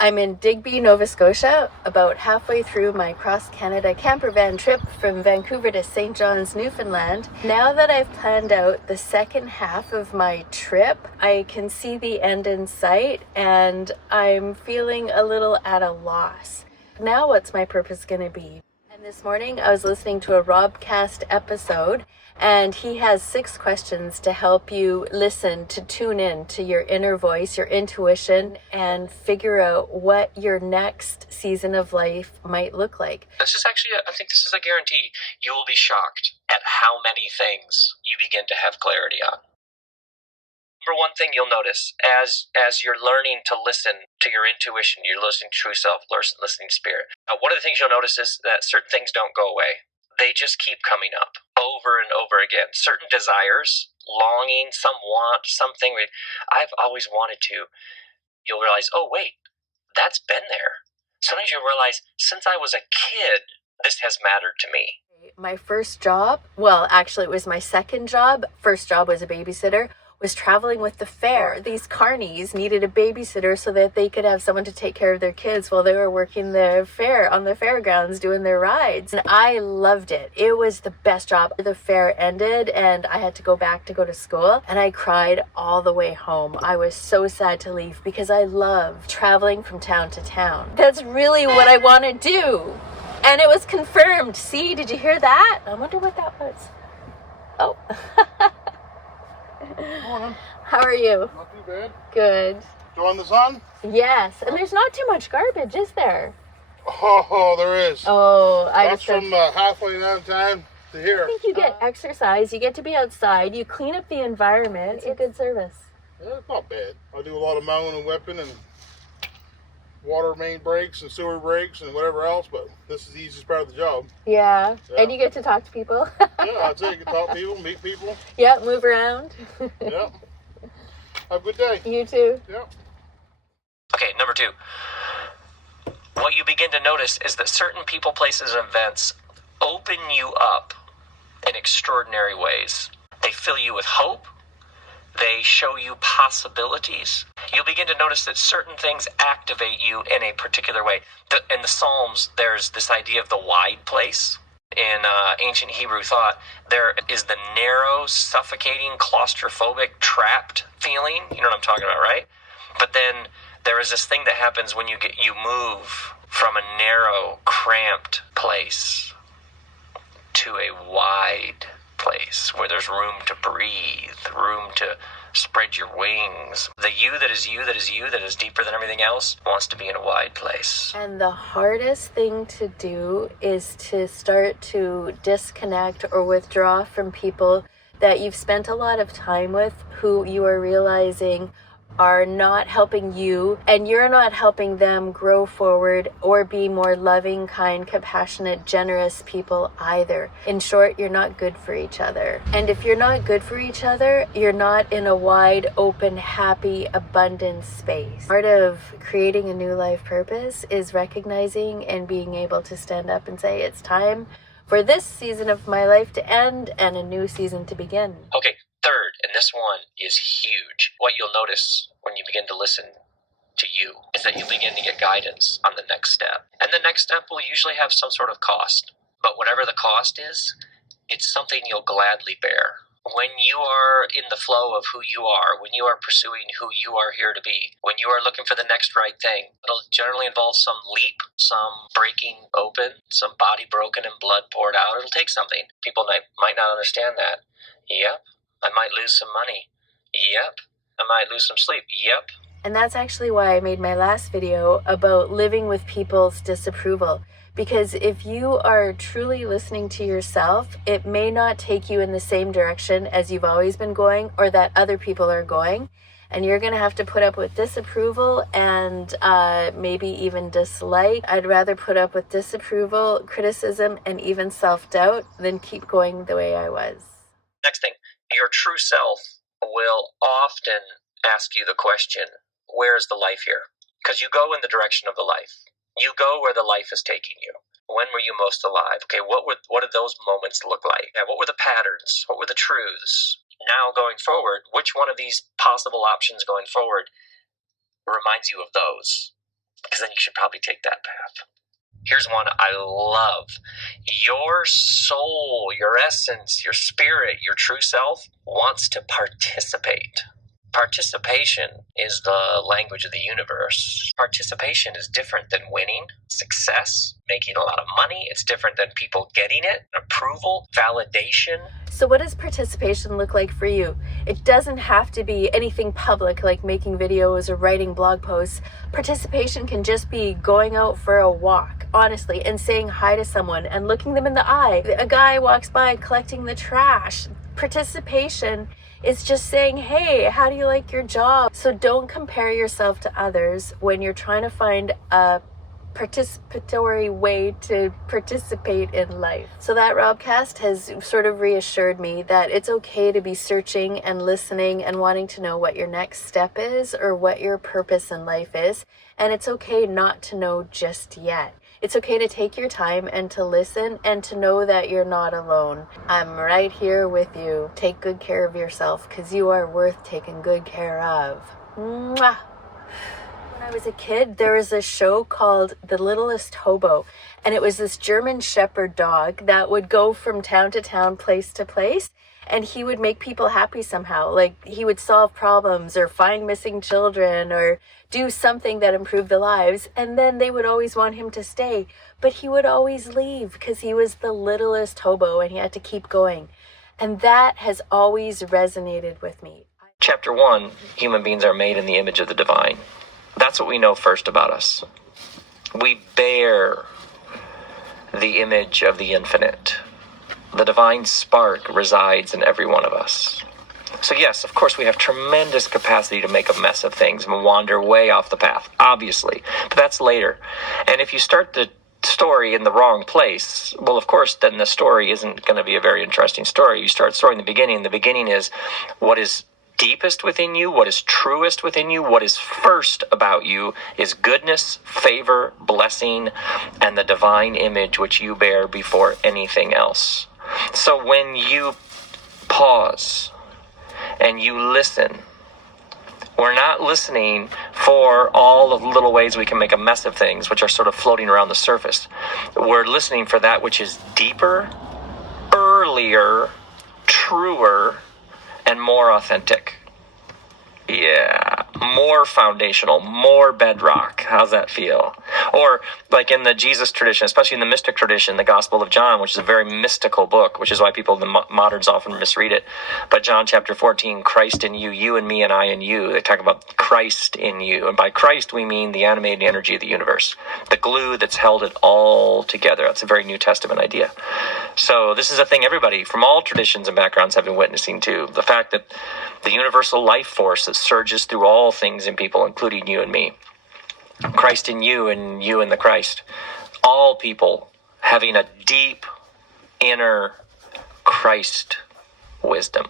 I'm in Digby, Nova Scotia, about halfway through my cross-Canada camper van trip from Vancouver to St. John's, Newfoundland. Now that I've planned out the second half of my trip, I can see the end in sight and I'm feeling a little at a loss. Now what's my purpose going to be? And this morning I was listening to a Robcast episode, and he has 6 questions to help you listen, to tune in to your inner voice, your intuition, and figure out what your next season of life might look like. This is actually, I think this is a guarantee. You will be shocked at how many things you begin to have clarity on. For one thing, you'll notice as you're learning to listen to your intuition, you're listening to true self, listening to spirit. One of the things you'll notice is that certain things don't go away. They just keep coming up over and over again. Certain desires, longing, some want, something I've always wanted to. You'll realize, oh wait, that's been there. Sometimes you'll realize, since I was a kid, this has mattered to me. My first job, well, actually it was my second job. First job was a babysitter. Was traveling with the fair. These carnies needed a babysitter so that they could have someone to take care of their kids while they were working the fair on the fairgrounds doing their rides. And I loved it. It was the best job. The fair ended and I had to go back to go to school, and I cried all the way home. I was so sad to leave because I love traveling from town to town. That's really what I want to do. And it was confirmed. See, did you hear that? I wonder what that was. Oh. Morning. How are you? Not too bad. Good. Enjoying the sun? Yes, and there's not too much garbage, is there? Oh, there is. Oh, That's from halfway downtown to here. I think you get exercise, you get to be outside, you clean up the environment. It's a good service. Yeah, it's not bad. I do a lot of mowing and whipping and water main breaks and sewer breaks and whatever else, but this is the easiest part of the job. Yeah. And you get to talk to people. Yeah, I'd say you can talk to people, meet people. Yeah, move around. Yeah. Have a good day. You too. Yeah. Okay, number 2. What you begin to notice is that certain people, places, and events open you up in extraordinary ways. They fill you with hope. They show you possibilities. You'll begin to notice that certain things activate you in a particular way. In the Psalms, there's this idea of the wide place. In ancient Hebrew thought, there is the narrow, suffocating, claustrophobic, trapped feeling. You know what I'm talking about, right? But then there is this thing that happens when you move from a narrow, cramped place to a wide place where there's room to breathe, room to spread your wings. The you that is you, that is you, that is deeper than everything else, wants to be in a wide place. And the hardest thing to do is to start to disconnect or withdraw from people that you've spent a lot of time with, who you are realizing are not helping you, and you're not helping them grow forward or be more loving, kind, compassionate, generous people either. In short, you're not good for each other. And if you're not good for each other, you're not in a wide, open, happy, abundant space. Part of creating a new life purpose is recognizing and being able to stand up and say, it's time for this season of my life to end and a new season to begin. Okay. Third, and this one is huge, what you'll notice when you begin to listen to you is that you begin to get guidance on the next step. And the next step will usually have some sort of cost. But whatever the cost is, it's something you'll gladly bear. When you are in the flow of who you are, when you are pursuing who you are here to be, when you are looking for the next right thing, it'll generally involve some leap, some breaking open, some body broken and blood poured out. It'll take something. People might not understand that. Yep. I might lose some money. Yep. I might lose some sleep. Yep. And that's actually why I made my last video about living with people's disapproval. Because if you are truly listening to yourself, it may not take you in the same direction as you've always been going or that other people are going. And you're going to have to put up with disapproval and maybe even dislike. I'd rather put up with disapproval, criticism, and even self-doubt than keep going the way I was. Next thing. Your true self will often ask you the question, where is the life here? Because you go in the direction of the life. You go where the life is taking you. When were you most alive? Okay, what did those moments look like? What were the patterns? What were the truths? Now going forward, which one of these possible options going forward reminds you of those? because then you should probably take that path. Here's one I love. Your soul, your essence, your spirit, your true self wants to participate. Participation is the language of the universe. Participation is different than winning, success, making a lot of money. It's different than people getting it, approval, validation. So what does participation look like for you? It doesn't have to be anything public like making videos or writing blog posts. Participation can just be going out for a walk, honestly, and saying hi to someone and looking them in the eye. A guy walks by collecting the trash. Participation is just saying, hey, how do you like your job? So don't compare yourself to others when you're trying to find a participatory way to participate in life. So that Robcast has sort of reassured me that it's okay to be searching and listening and wanting to know what your next step is or what your purpose in life is. And it's okay not to know just yet. It's okay to take your time and to listen and to know that you're not alone. I'm right here with you. Take good care of yourself because you are worth taking good care of. Mwah! When I was a kid, there was a show called The Littlest Hobo, and it was this German Shepherd dog that would go from town to town, place to place, and he would make people happy somehow. Like he would solve problems or find missing children or do something that improved the lives, and then they would always want him to stay, but he would always leave because he was the littlest hobo and he had to keep going. And that has always resonated with me. Chapter 1, human beings are made in the image of the divine. That's what we know first about us. We bear the image of the infinite. The divine spark resides in every one of us. So yes, of course, we have tremendous capacity to make a mess of things and wander way off the path, obviously. But that's later. And if you start the story in the wrong place, well, of course, then the story isn't going to be a very interesting story. You start story in the beginning. The beginning is what is deepest within you, what is truest within you, what is first about you is goodness, favor, blessing, and the divine image which you bear before anything else. So when you pause and you listen, we're not listening for all of the little ways we can make a mess of things, which are sort of floating around the surface. We're listening for that which is deeper, earlier, truer, and more authentic. Yeah, more foundational, more bedrock. How's that feel? Or like in the Jesus tradition, especially in the mystic tradition, the Gospel of John, which is a very mystical book, which is why people, the moderns often misread it. But John chapter 14, Christ in you, you and me and I in you. They talk about Christ in you. And by Christ, we mean the animating energy of the universe, the glue that's held it all together. That's a very New Testament idea. So this is a thing everybody from all traditions and backgrounds have been witnessing to. The fact that the universal life force that surges through all things in people, including you and me. Christ in you and you in the Christ. All people having a deep inner Christ wisdom.